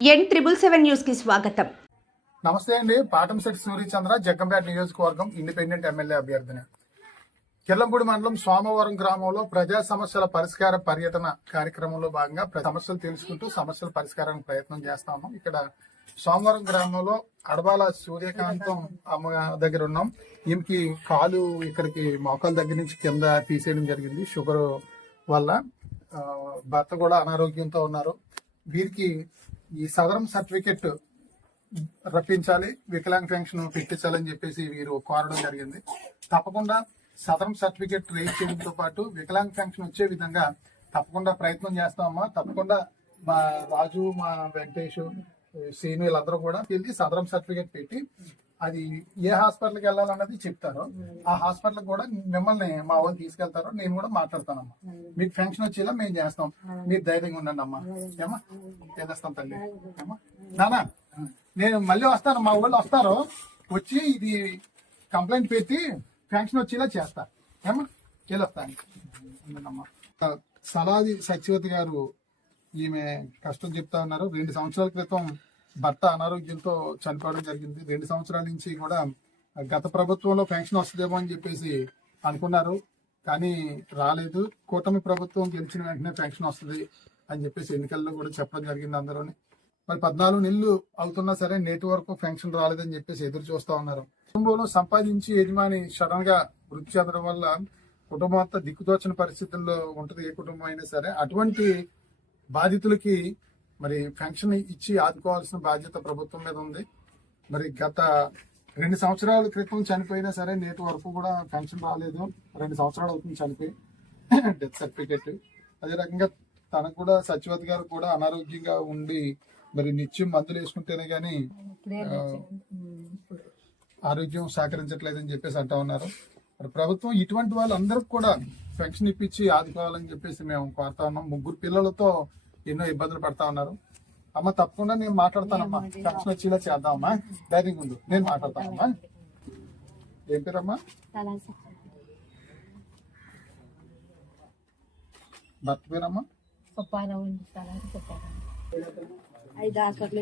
ఎన్ triple seven న్యూస్కి స్వాగతం. నమస్తే అండి. పాటంశెట్టి సూర్యచంద్ర జగ్గంపేట నియోజకవర్గం ఇండిపెండెంట్ ఎమ్మెల్యే అభ్యర్థిని. కిర్లంపూడి మండలం సోమవరం గ్రామంలో ప్రజా సమస్యల పరిష్కార పర్యటన కార్యక్రమంలో భాగంగా సమస్యలు తెలుసుకుంటూ సమస్యల పరిష్కారానికి ప్రయత్నం చేస్తాము ఇక్కడ సోమవరం గ్రామంలో అడబాల సూర్యకాంతం అమ్మ దగ్గర ఉన్నాం. ఈమెకి కాలు ఇక్కడికి మోకాల దగ్గర నుంచి కింద తీసేయడం జరిగింది. షుగర్ వల్ల భర్త కూడా అనారోగ్యంతో ఉన్నారు. వీరికి ఈ సదరం సర్టిఫికెట్ రప్పించాలి వికలాంగ్ పెన్షన్ పెట్టించాలని చెప్పేసి వీరు కోరడం జరిగింది. తప్పకుండా సదరం సర్టిఫికేట్ రేజ్ చేయడంతో పాటు వికలాంగ్ పెన్షన్ వచ్చే విధంగా తప్పకుండా ప్రయత్నం చేస్తామమ్మా. తప్పకుండా మా రాజు మా వెంకటేష్ శ్రీను వీళ్ళందరూ కూడా వెళ్ళి సదరం సర్టిఫికేట్ పెట్టి అది ఏ హాస్పిటల్కి వెళ్ళాలన్నది చెప్తారు. ఆ హాస్పిటల్ కూడా మిమ్మల్ని మా వాళ్ళు తీసుకెళ్తారు. నేను కూడా మాట్లాడతానమ్మా. మీకు పెన్షన్ వచ్చేలా మేము చేస్తాం. మీరు ధైర్యంగా ఉండండి అమ్మా. ఏమా చేస్తాం తల్లి. ఏమా నానా నేను మళ్ళీ వస్తాను. మా వాళ్ళు వస్తారు. వచ్చి ఇది కంప్లైంట్ పెట్టి పెన్షన్ వచ్చేలా చేస్తా. ఏమా వెళ్ళొస్తాను. సలాది సత్యవతి గారు ఈమె కష్టం చెప్తా ఉన్నారు. రెండు సంవత్సరాల క్రితం భర్త అనారోగ్యంతో చనిపోవడం జరిగింది. రెండు సంవత్సరాల నుంచి కూడా గత ప్రభుత్వంలో పెన్షన్ వస్తుందేమో అని చెప్పేసి అనుకున్నారు. కానీ రాలేదు. కూటమి ప్రభుత్వం గెలిచిన వెంటనే పెన్షన్ వస్తుంది అని చెప్పేసి ఎన్నికల్లో కూడా చెప్పడం జరిగింది అందరూని. మరి పద్నాలుగు నెలలు అవుతున్నా సరే నేటి వరకు పెన్షన్ రాలేదని చెప్పేసి ఎదురు చూస్తా ఉన్నారు. కుటుంబంలో సంపాదించి యజమాని సడన్గా వృత్తి చెందడం వల్ల కుటుంబం అంతా దిక్కుతోచని పరిస్థితుల్లో ఉంటుంది ఏ కుటుంబం అయినా సరే. అటువంటి బాధితులకి మరి పెన్షన్ ఇచ్చి ఆదుకోవాల్సిన బాధ్యత ప్రభుత్వం మీద ఉంది. మరి గత రెండు సంవత్సరాల క్రితం చనిపోయినా సరే నేటి వరకు కూడా పెన్షన్ రాలేదు. రెండు సంవత్సరాలు అవుతుంది చనిపోయి. డెత్ సర్టిఫికెట్ అదే రకంగా తనకు కూడా సచివత్ గారు కూడా అనారోగ్యంగా ఉండి మరి నిత్యం మందులు వేసుకుంటేనే గానీ ఆ, ఆరోగ్యం సహకరించట్లేదని చెప్పేసి అంటా ఉన్నారు. మరి ప్రభుత్వం ఇటువంటి వాళ్ళందరికి కూడా పెన్షన్ ఇప్పించి ఆదుకోవాలని చెప్పేసి మేము కోరుతా ఉన్నాం. ముగ్గురు పిల్లలతో ఎన్నో ఇబ్బందులు పడతా ఉన్నారు. అమ్మ తప్పకుండా నేను మాట్లాడతానమ్మా. పెన్షన్ వచ్చేలా చేద్దామమ్మా. ధైర్యంగా ఉండు. నేను మాట్లాడతానమ్మా. ఏం పేరమ్మా? భర్త పేరమ్మా? ఐదు హాస్పిటల్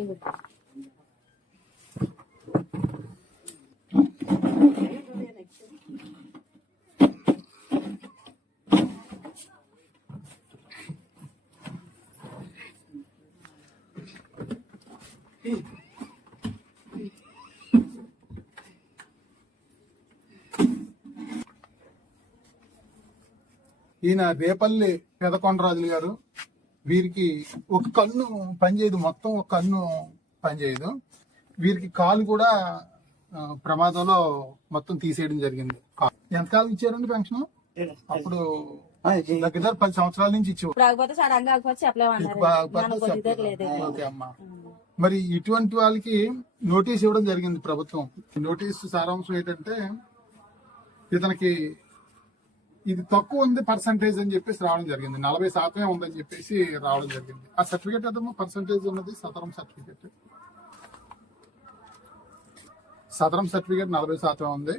ఈయన రేపల్లి పెదకొండరాజులు గారు. వీరికి ఒక కన్ను పనిచేయదు మొత్తం ఒక కన్ను పనిచేయదు. వీరికి కాలు కూడా ప్రమాదంలో మొత్తం తీసేయడం జరిగింది. ఎంతకాలం ఇచ్చారండి పెన్షన్? అప్పుడు దగ్గర పది సంవత్సరాల నుంచి ఇచ్చేవారు. ఓకే అమ్మా. మరి ఇటువంటి వాళ్ళకి నోటీస్ ఇవ్వడం జరిగింది ప్రభుత్వం. నోటీస్ సారాంశం ఏంటంటే ఇతనికి ఇది తక్కువ ఉంది పర్సంటేజ్ అని చెప్పేసి రావడం జరిగింది. నలభై శాతమే ఉందని చెప్పేసి రావడం జరిగింది. ఆ సర్టిఫికేట్ ఏదమ్మా పర్సంటేజ్ ఉన్నది సదరం సర్టిఫికేట్ సదరం సర్టిఫికేట్ నలభై శాతం ఉంది.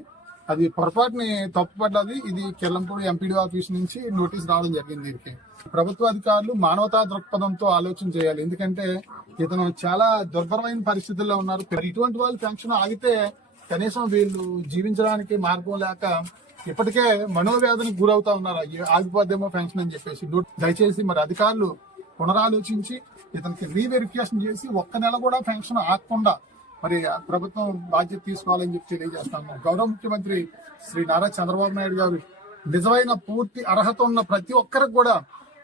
అది పొరపాటుని తప్పుపడ్డది. ఇది కెల్లంపూడి ఎంపీడీ ఆఫీస్ నుంచి నోటీస్ రావడం జరిగింది దీనికి. ప్రభుత్వ అధికారులు మానవతా దృక్పథంతో ఆలోచన చేయాలి. ఎందుకంటే ఇతను చాలా దుర్భరమైన పరిస్థితుల్లో ఉన్నారు. ఇటువంటి వాళ్ళు పెన్షన్ ఆగితే కనీసం వీళ్ళు జీవించడానికి మార్గం లేక ఇప్పటికే మనోవేదనకు గురవుతా ఉన్నారు. ఆగిపోద్దేమో పెన్షన్ అని చెప్పేసి. దయచేసి మరి అధికారులు పునరాలోచించి ఇతనికి రీవెరిఫికేషన్ చేసి ఒక్క నెల కూడా పెన్షన్ ఆగకుండా మరి ప్రభుత్వం బాధ్యత తీసుకోవాలని చెప్పి తెలియజేస్తాను గౌరవ ముఖ్యమంత్రి శ్రీ నారా చంద్రబాబు నాయుడు గారు నిజమైన పూర్తి అర్హత ఉన్న ప్రతి ఒక్కరికి కూడా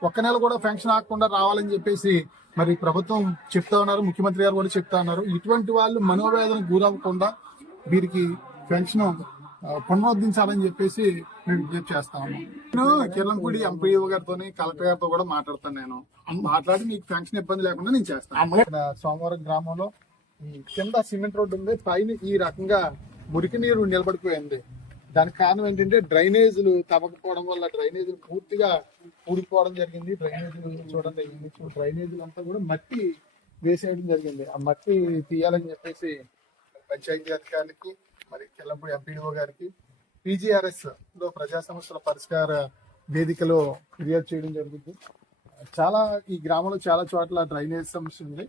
ఒక్క నెల కూడా పెన్షన్ ఆగకుండా రావాలని చెప్పేసి మరి ప్రభుత్వం చెప్తా ఉన్నారు ముఖ్యమంత్రి గారు కూడా చెప్తా ఉన్నారు. ఇటువంటి వాళ్ళు మనోవేదనకు గురవ్వకుండా వీరికి పెన్షన్ ఆ, పునరుద్ధరించాలని చెప్పేసి మేము విజ్ఞప్తి చేస్తాము నేను కిర్లంపూడి ఎంపీఓ గారితో కలెక్టర్ గారితో కూడా మాట్లాడతాను నేను. మాట్లాడి మీకు పెన్షన్ ఇబ్బంది లేకుండా నేను చేస్తాను. సోమవారం గ్రామంలో కింద సిమెంట్ రోడ్డు ఉంది పైన ఈ రకంగా మురికి నీరు నిలబడిపోయింది. దానికి కారణం ఏంటంటే డ్రైనేజీలు తవ్వకపోవడం వల్ల డ్రైనేజీలు పూర్తిగా ఊడిపోవడం జరిగింది. డ్రైనేజీలు చూడండి జరిగింది. డ్రైనేజీలు అంతా కూడా మట్టి వేసేయడం జరిగింది. ఆ మట్టి తీయాలని చెప్పేసి పంచాయతీ అధికారులకి మరి చెల్లంపూడి ఎంపీడీఓ గారికి పీజీఆర్ఎస్లో ప్రజా సమస్యల పరిష్కార వేదికలో ఫిర్యాదు చేయడం జరుగుతుంది చాలా ఈ గ్రామంలో చాలా చోట్ల డ్రైనేజ్ సమస్య ఉంది.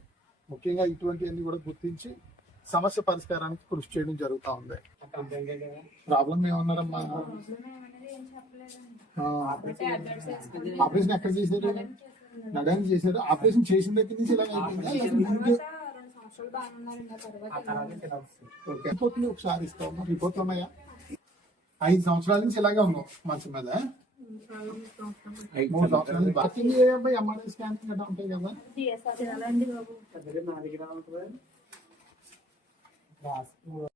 ముఖ్యంగా ఇటువంటివన్నీ కూడా గుర్తించి సమస్య పరిష్కారానికి కృషి చేయడం జరుగుతా ఉంది. ప్రాబ్లం ఏమన్నారమ్మా ఆ, ఆపరేషన్ ఎక్కడ చేశారు? నడానికి చేశారు? ఆపరేషన్ చేసిన దగ్గర నుంచి ఇలా. రిపోర్ట్లు ఒకసారి ఇస్తాము రిపోర్ట్లు ఉన్నాయా ఐదు సంవత్సరాల నుంచి ఇలాగే ఉన్నాం మంచం మీద. మూడు సంవత్సరాల నుంచి. ఎంఆర్ఐ గట్రా ఉంటాయి కదా? Yes.